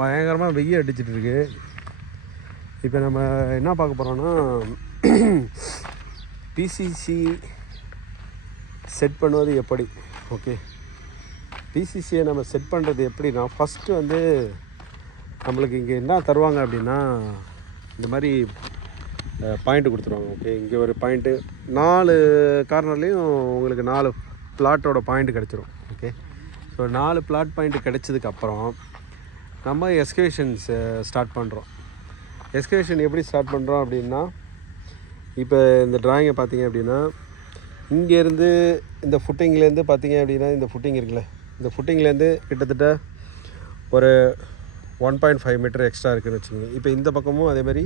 பயங்கரமாக வெயில் அடிச்சிட்டு இருக்கு. இப்போ நம்ம என்ன பார்க்க போகிறோன்னா பிசிசி செட் பண்ணுவது எப்படி. ஓகே, பிசிசியை நம்ம செட் பண்ணுறது எப்படின்னா, ஃபஸ்ட்டு வந்து நம்மளுக்கு இங்கே என்ன தருவாங்க அப்படின்னா, இந்த மாதிரி பாயிண்ட்டு கொடுத்துருவாங்க. ஓகே, இங்கே ஒரு பாயிண்ட்டு 4 கார்னர்லேயும் உங்களுக்கு 4 பிளாட்டோட பாயிண்ட்டு கிடச்சிரும். ஓகே, ஸோ 4 பிளாட் பாயிண்ட்டு கிடச்சதுக்கப்புறம் நம்ம எஸ்கவேஷன்ஸ் ஸ்டார்ட் பண்ணுறோம். எஸ்கவேஷன் எப்படி ஸ்டார்ட் பண்ணுறோம் அப்படின்னா, இப்போ இந்த ட்ராயிங்கை பார்த்தீங்க அப்படின்னா, இங்கேருந்து இந்த ஃபுட்டிங்லேருந்து பார்த்தீங்க அப்படின்னா, இந்த ஃபுட்டிங் இருக்குல்ல, இந்த ஃபுட்டிங்லேருந்து கிட்டத்தட்ட ஒரு 1.5 மீட்டர் எக்ஸ்ட்ரா இருக்குதுன்னு வச்சுக்கோங்க. இப்போ இந்த பக்கமும் அதேமாதிரி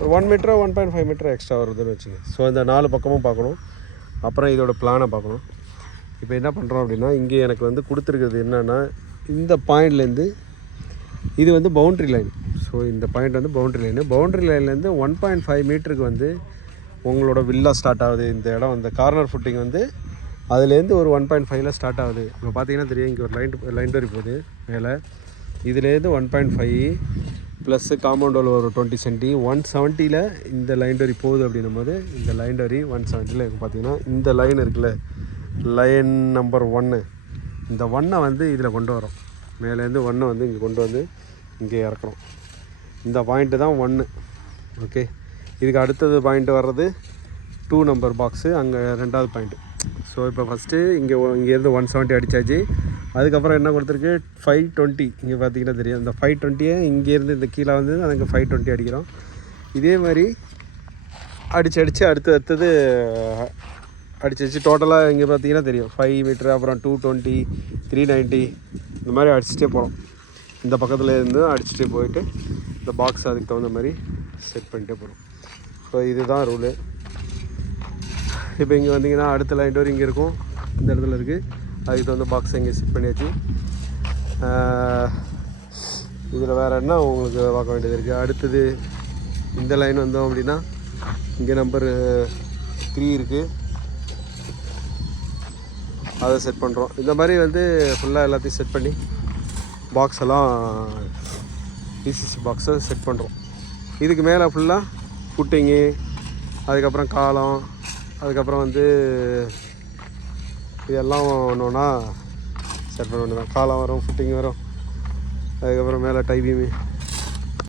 ஒரு 1 மீட்டரோ 1.5 மீட்டர் எக்ஸ்ட்ரா வருதுன்னு வச்சுங்க. ஸோ இந்த 4 பக்கமும் பார்க்கணும். அப்புறம் இதோட பிளானை பார்க்கணும். இப்போ என்ன பண்ணுறோம் அப்படின்னா, இங்கே எனக்கு வந்து கொடுத்துருக்குறது என்னென்னா, இந்த பாயிண்ட்லேருந்து இது வந்து பவுண்ட்ரி லைன். ஸோ இந்த பாயிண்ட் வந்து பவுண்ட்ரி லைனு. பவுண்ட்ரி லைன்லேருந்து 1.5 மீட்டருக்கு வந்து உங்களோட வில்லா ஸ்டார்ட் ஆகுது. இந்த இடம் இந்த கார்னர் ஃபுட்டிங் வந்து அதுலேருந்து ஒரு 1.5 ஸ்டார்ட் ஆகுது. இப்போ பார்த்தீங்கன்னா தெரியும், இங்கே ஒரு லைன் டோரி போகுது மேலே. இதுலேருந்து 1.5 ப்ளஸ் காம்பவுண்டில் ஒரு 20 சென்டி 170 இந்த லைன் டோரி போகுது. அப்படின்னும் போது இந்த லைன் டோரி 170 இப்போ பார்த்தீங்கன்னா இந்த லைன் இருக்குல்ல, லைன் நம்பர் 1, இந்த 1 வந்து இதில் கொண்டு வரோம். மேலேருந்து 1 வந்து இங்கே கொண்டு வந்து இங்கே இறக்குறோம். இந்த பாயிண்ட்டு தான் 1. ஓகே, இதுக்கு அடுத்தது பாயிண்ட்டு வர்றது 2 நம்பர் பாக்ஸு, அங்கே 2வது பாயிண்ட்டு. ஸோ இப்போ ஃபஸ்ட்டு இங்கேருந்து 170 அடித்தாச்சு. அதுக்கப்புறம் என்ன கொடுத்துருக்கு, 520. இங்கே பார்த்தீங்கன்னா தெரியும், இந்த 520 இங்கேருந்து இந்த கீழே வந்து அதுக்கு 520 அடிக்கிறோம். இதே மாதிரி அடித்து அடுத்தது அடிச்சு டோட்டலாக இங்கே பார்த்தீங்கன்னா தெரியும் 5 மீட்ரு, அப்புறம் 220, 390 இந்த மாதிரி அடிச்சுட்டே போகிறோம். இந்த பக்கத்தில் இருந்து அடிச்சுட்டே போயிட்டு இந்த பாக்ஸ் அதுக்கு தகுந்த மாதிரி செட் பண்ணிட்டே போகிறோம். ஸோ இதுதான் ரூலு. இப்போ இங்கே வந்தீங்கன்னா அடுத்த லைன் டோர் இங்கே இருக்கும், இந்த இடத்துல இருக்குது. அதுக்கு தகுந்த பாக்ஸை இங்கே செட் பண்ணியாச்சு. இதில் வேறு என்ன உங்களுக்கு பார்க்க வேண்டியது இருக்குது. அடுத்தது இந்த லைன் வந்தோம் அப்படின்னா, இங்கே நம்பர் 3 இருக்குது, அதை செட் பண்ணுறோம். இந்த மாதிரி வந்து ஃபுல்லாக எல்லாத்தையும் செட் பண்ணி பாக்ஸ் எல்லாம் பிசிசி பாக்ஸை செட் பண்ணுறோம். இதுக்கு மேலே ஃபுல்லாக ஃபுட்டிங்கு, அதுக்கப்புறம் காலம், அதுக்கப்புறம் வந்து இதெல்லாம் ஒன்று ஒன்றா செட் பண்ண வேண்டியதான். காலம் வரும், ஃபுட்டிங் வரும், அதுக்கப்புறம் மேலே டை பீமு,